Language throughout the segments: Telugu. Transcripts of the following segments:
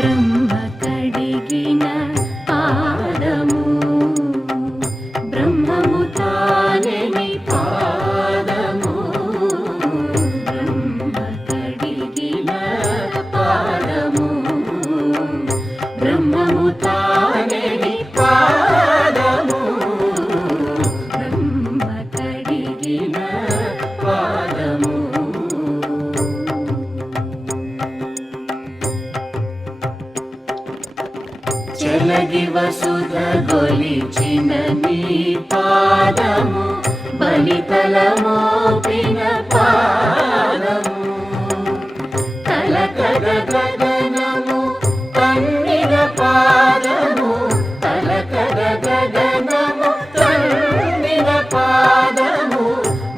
బ్రహ్మ కడిగిన పాదము బ్రహ్మము తానని పాదము బ్రహ్మ కడిగిన పాదము బ్రహ్మము తానని పాదము బ్రహ్మ కడిగిన పాదము చెలగి వసుధ గొలిచిన నీ పాదము బలితల మోపిన పాదము తలకగ గగనము తన్నిన పాదము తలకగ గగనము తన్నిన పాదము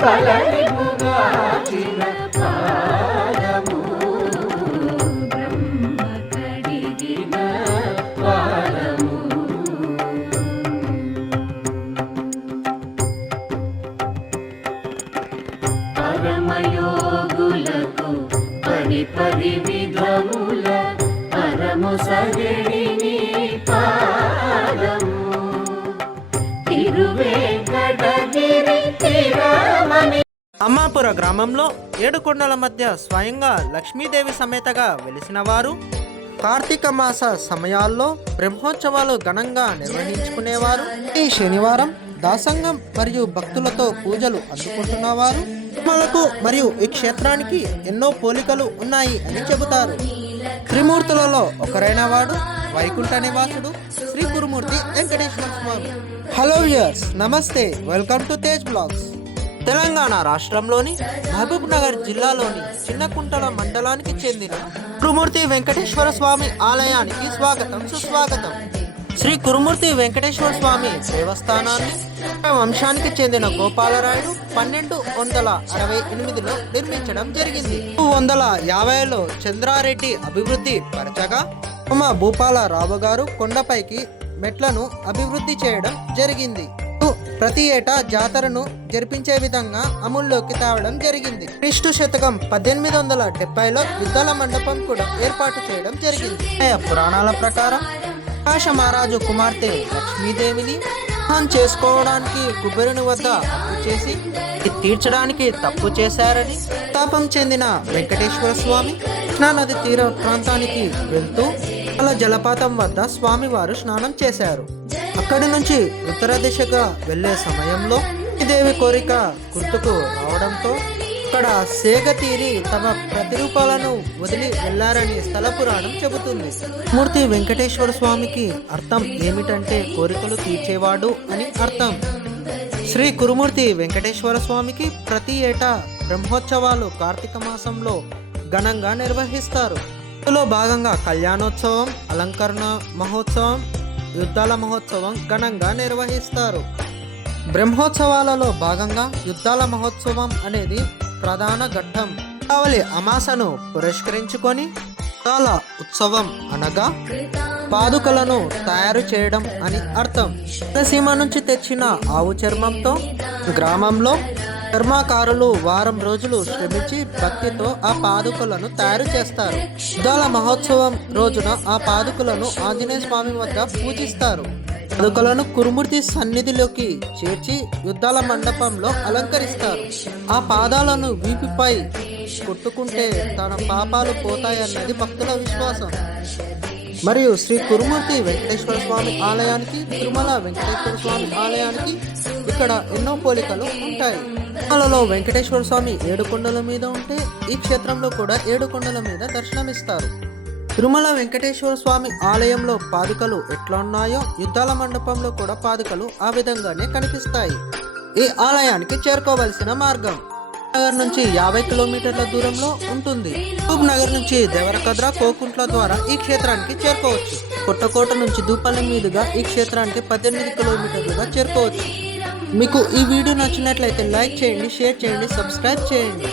బలరిపుగాచిన పాదము బ్రహ్మ కడిగిన పాదము పరమయోగులకు పరి విధముల పరము సగడిని పాదము తిరువేంకటగిరి తిరమణి. అమ్మాపుర గ్రామంలో 7 కొండల మధ్య స్వయంగా లక్ష్మీదేవి సమేతగా వెలిసిన వారు కార్తీక మాస సమయాల్లో బ్రహ్మోత్సవాలు ఘనంగా నిర్వహించుకునేవారు. ఈ శనివారం దాసంగం మరియు భక్తులతో పూజలు అందుకుంటున్నవారు తిరుమలకు మరియు ఈ క్షేత్రానికి ఎన్నో పోలికలు ఉన్నాయి అని చెబుతారు. త్రిమూర్తులలో ఒకరైన వాడు వైకుంఠ నివాసుడు శ్రీ గురుమూర్తి వెంకటేశ్వర స్వామి. హలో వ్యూయర్స్, నమస్తే, welcome to Tej blogs. Telangana రాష్ట్రంలోని మహబూబ్ నగర్ జిల్లాలోని చిన్నకుంటల మండలానికి చెందిన కురుమూర్తి వెంకటేశ్వర స్వామి ఆలయానికి స్వాగతం సుస్వాగతం. శ్రీ కురుమూర్తి వెంకటేశ్వర స్వామి దేవస్థానాన్ని వంశానికి చెందిన గోపాలరాయుడు 1268లో నిర్మించడం జరిగింది. 1250లో చంద్రారెడ్డి అభివృద్ధి పరచగా భూపాల రావు గారు కొండపైకి మెట్లను అభివృద్ధి చేయడం జరిగింది. ప్రతి ఏటా జాతరను జరిపించే విధంగా అమల్లోకి తేవడం జరిగింది. క్రీస్తు శతకం 1870లో యుద్ధాల మండపం కూడా ఏర్పాటు చేయడం జరిగింది. పురాణాల ప్రకారం ఆకాశ మహారాజు కుమార్తె లక్ష్మీదేవిని వివాహం చేసుకోవడానికి కుబేరుని వద్ద అప్పు చేసి తీర్చడానికి తప్పు చేశారని తాపం చెందిన వెంకటేశ్వర స్వామి కృష్ణానది తీర ప్రాంతానికి వెళ్తూ జలపాతం వద్ద స్వామివారు స్నానం చేశారు. అక్కడి నుంచి ఉత్తర దిశగా వెళ్లే సమయంలో దేవి కోరిక గుర్తుకు రావడంతో అక్కడ సేగ తీరి తమ ప్రతిరూపాలను వదిలి వెళ్లారని స్థల పురాణం చెబుతుంది. మూర్తి వెంకటేశ్వర స్వామికి అర్థం ఏమిటంటే కోరికలు తీర్చేవాడు అని అర్థం. శ్రీ కురుమూర్తి వెంకటేశ్వర స్వామికి ప్రతి ఏటా బ్రహ్మోత్సవాలు కార్తీక మాసంలో ఘనంగా నిర్వహిస్తారు. ఇందులో భాగంగా కళ్యాణోత్సవం, అలంకరణ మహోత్సవం, యుద్ధాల మహోత్సవం ఘనంగా నిర్వహిస్తారు. బ్రహ్మోత్సవాలలో భాగంగా యుద్ధాల మహోత్సవం అనేది ప్రధాన ఘట్టం. దీపావళి అమాసను పురస్కరించుకొని యుద్ధాల ఉత్సవం అనగా పాదుకలను తయారు చేయడం అని అర్థం. సీమ నుంచి తెచ్చిన ఆవు చర్మంతో గ్రామంలో చర్మకారులు వారం రోజులు శ్రమించి భక్తితో ఆ పాదుకలను తయారు చేస్తారు. యుద్ధాల మహోత్సవం రోజున ఆ పాదుకలను ఆంజనేయ స్వామి వద్ద పూజిస్తారు. పాదుకలను కురుమూర్తి సన్నిధిలోకి చేర్చి యుద్ధాల మండపంలో అలంకరిస్తారు. ఆ పాదాలను వీపుపై కొట్టుకుంటే తన పాపాలు పోతాయన్నది భక్తుల విశ్వాసం. మరియు శ్రీ కురుమూర్తి వెంకటేశ్వర స్వామి ఆలయానికి తిరుమల వెంకటేశ్వర స్వామి ఆలయానికి ఇక్కడ ఎన్నో పోలికలు ఉంటాయి. తిరుమలలో వెంకటేశ్వర స్వామి 7 కొండల మీద ఉంటే ఈ క్షేత్రంలో కూడా 7 కొండల మీద దర్శనమిస్తారు. తిరుమల వెంకటేశ్వర స్వామి ఆలయంలో పాదుకలు ఎట్లా ఉన్నాయో యుద్ధాల మండపంలో కూడా పాదుకలు ఆ విధంగానే కనిపిస్తాయి. ఈ ఆలయానికి చేరుకోవలసిన మార్గం నగర్ నుంచి 50 కిలోమీటర్ల దూరంలో ఉంటుంది. మహబూబ్ నగర్ నుంచి దేవరకద్ర, కోకుంట్ల ద్వారా ఈ క్షేత్రానికి చేరుకోవచ్చు. కొట్టకోట నుంచి దూపల్లి మీదుగా ఈ క్షేత్రానికి 18 కిలోమీటర్లుగా చేరుకోవచ్చు. మీకు ఈ వీడియో నచ్చినట్లయితే లైక్ చేయండి, షేర్ చేయండి, సబ్స్క్రైబ్ చేయండి.